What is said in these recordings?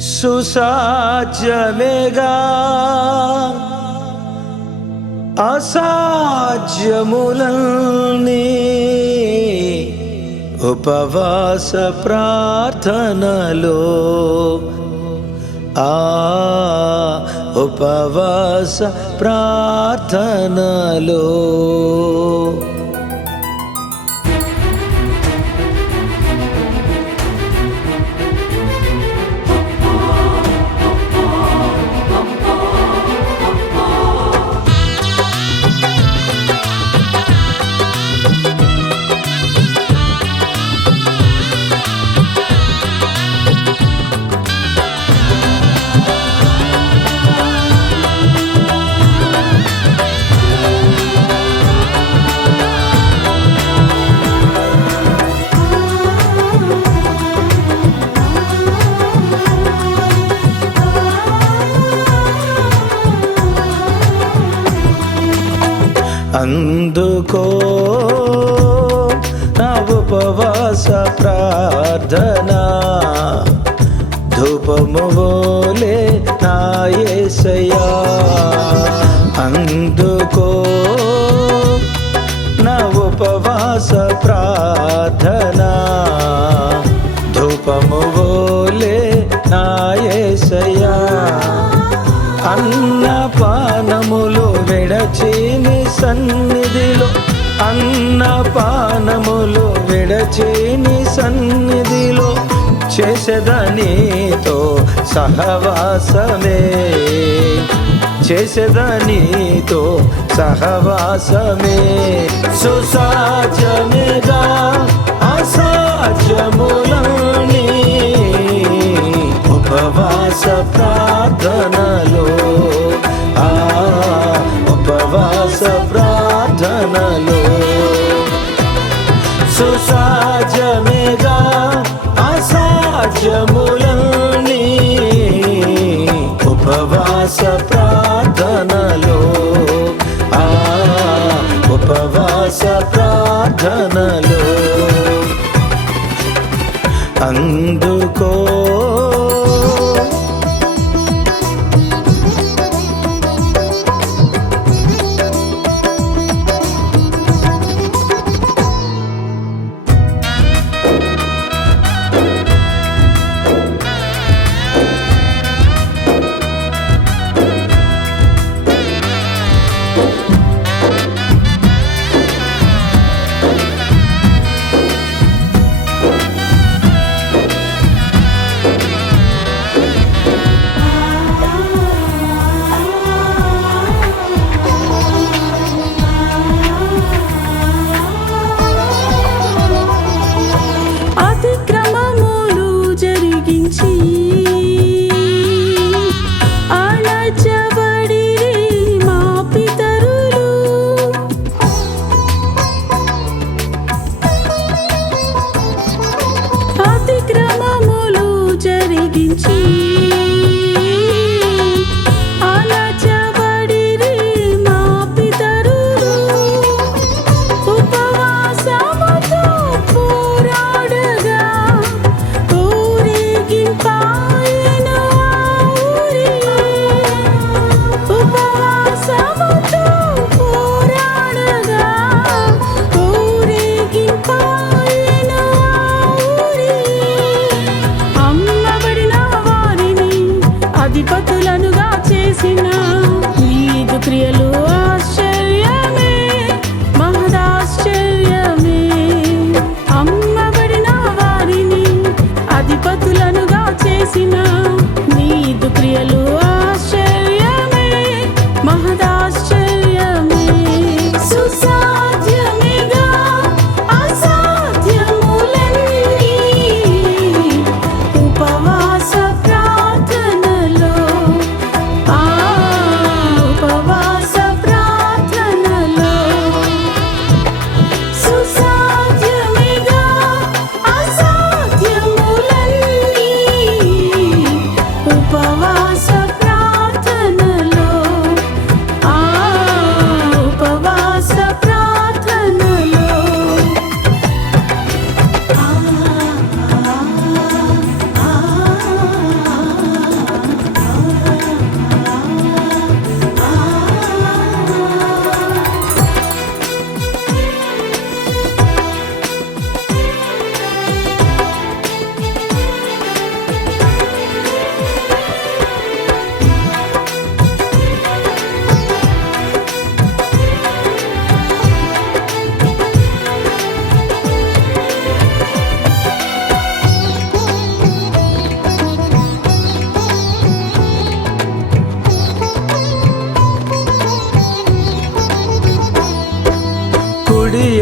సుసాధ్యమేగా. అసాధ్యములన్నీ ఉపవాస ప్రార్థనలో. ఆ ఉపవాస ప్రార్థనలో. అందుకో నా ఉపవాస ప్రార్థన విడచేని సన్నిధిలో అన్నపానములు విడచేని సన్నిధిలో చేసేదనితో సహవాసమే? చేసేదనితో సహవాసమే? సుసాధ్యమేగా అసాధ్యములని ఉపవాస ప్రార్థనలో ప్రార్థనలో. ఆ ఉపవాస ప్రార్థనలో. అందుకో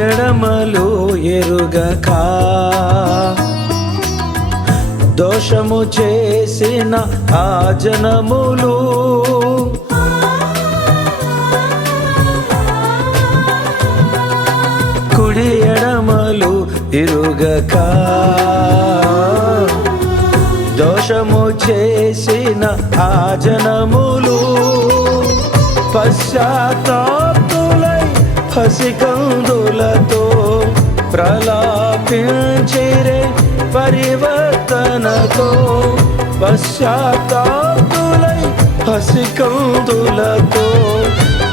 ఎడమలు ఎరుగక. దోషము చేసిన ఆ జనములు కుడి ఎడమలు ఇరుగక దోషము చేసిన ఆ జనములు పశ్చాత్తా హసికందులతో ప్రలాపించిరే పరివర్తనతో పశ్చాత్తాపులై హసికందులతో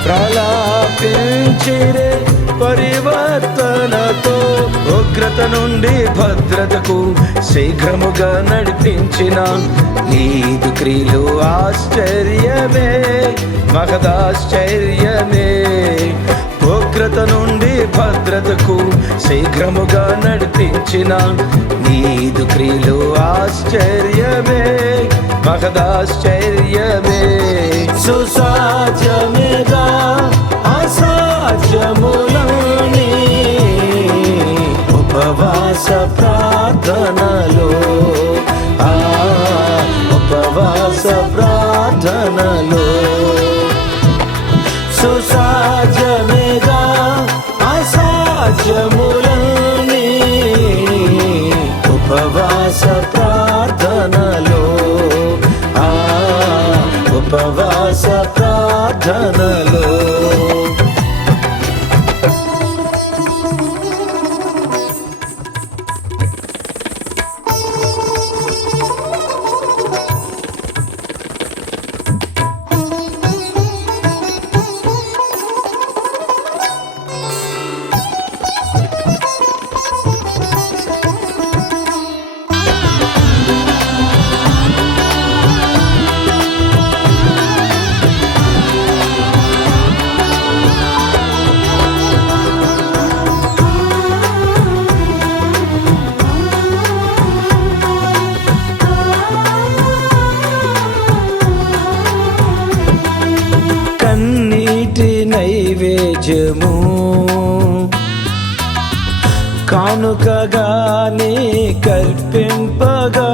ప్రలాపించిరే పరివర్తనతో ఉగ్రత నుండి భద్రతకు శీఘ్రముగా నడిపించిన నీదు క్రియలు ఆశ్చర్యమే మహదాశ్చర్య శీఘ్రముగా నడిపించిన నీదు క్రియలు ఆశ్చర్యమే మహదాశ్చర్యమే. సుసాధ్యమేగా అసాధ్యములని ఉపవాస ప్రార్థనలో. ఆ ఉపవాస ప్రార్థనలో. ప్రార్థనలో. ఆ ఉపవాస ప్రార్థనలో. నైవేద్యము కానుకగానే కల్పింపగా.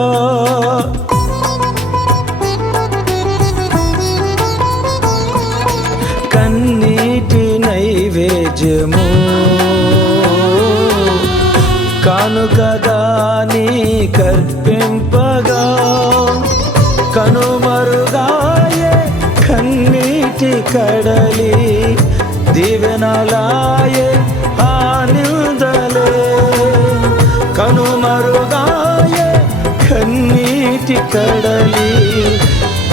కన్నీటి నైవేద్యము. కానుకగాని కల్పింపగా. కనుమరుగాయే కన్నీటి కడలి. దీవెనలాయే ఆనందలే. కనుమరుగాయే కన్నీటి కడలి.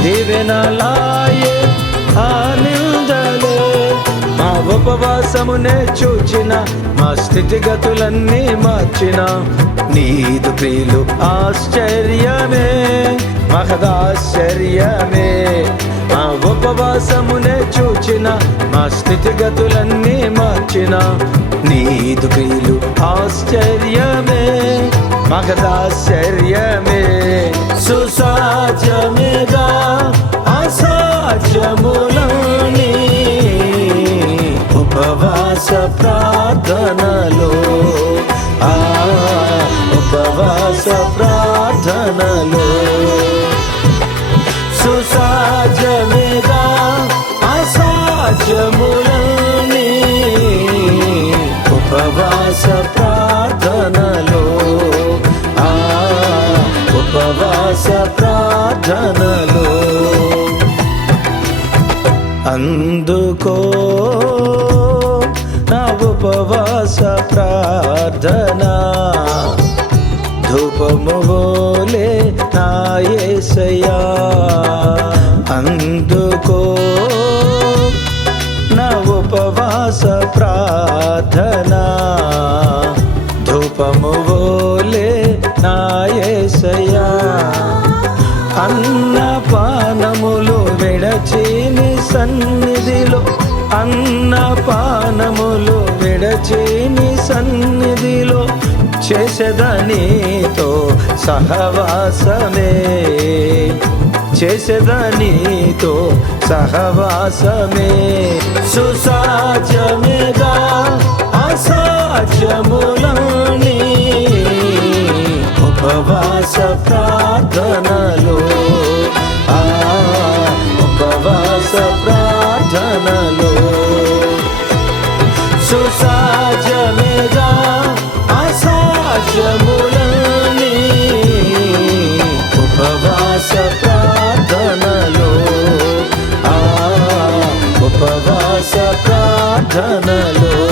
దీవెనలాయే ఆనందలే. మా ఉపవాసమునే చూచిన మా స్థితిగతులన్నీ మార్చిన. నీదు ప్రియులు ఆశ్చర్యమే మహదాశ్చర్యమే. మా ఉపవాసమునే చూచిన మా స్థితిగతులన్నీ మార్చిన. నీదు క్రియలు ఆశ్చర్యమే మగదాశ్చర్యమే సుసాధ్యమేగా అసాధ్యములని. ఉపవాస ప్రార్థనలో ఆ ఉపవాస ప్రార్థనలో ఉపవాస ప్రార్థనలో. ఆ ఉపవాస ప్రార్థనలో. అందుకో నా ఉపవాస ప్రార్థన. ధూపము వోలే నా యేసయ్యా అందుకో నా ఉపవాస ప్రార్థనా. చేసేదనితో సహవాసమే. చేసేదనితో సహవాసమే. సుసాచమేగా అసాచములని ఉపవాస ప్రార్థనలో. ఆ ఉపవాస ప్రార్థనలో. నిత్యములనే ఉపవాస ప్రార్థనలో. ఆ ఉపవాస ప్రార్థనలో.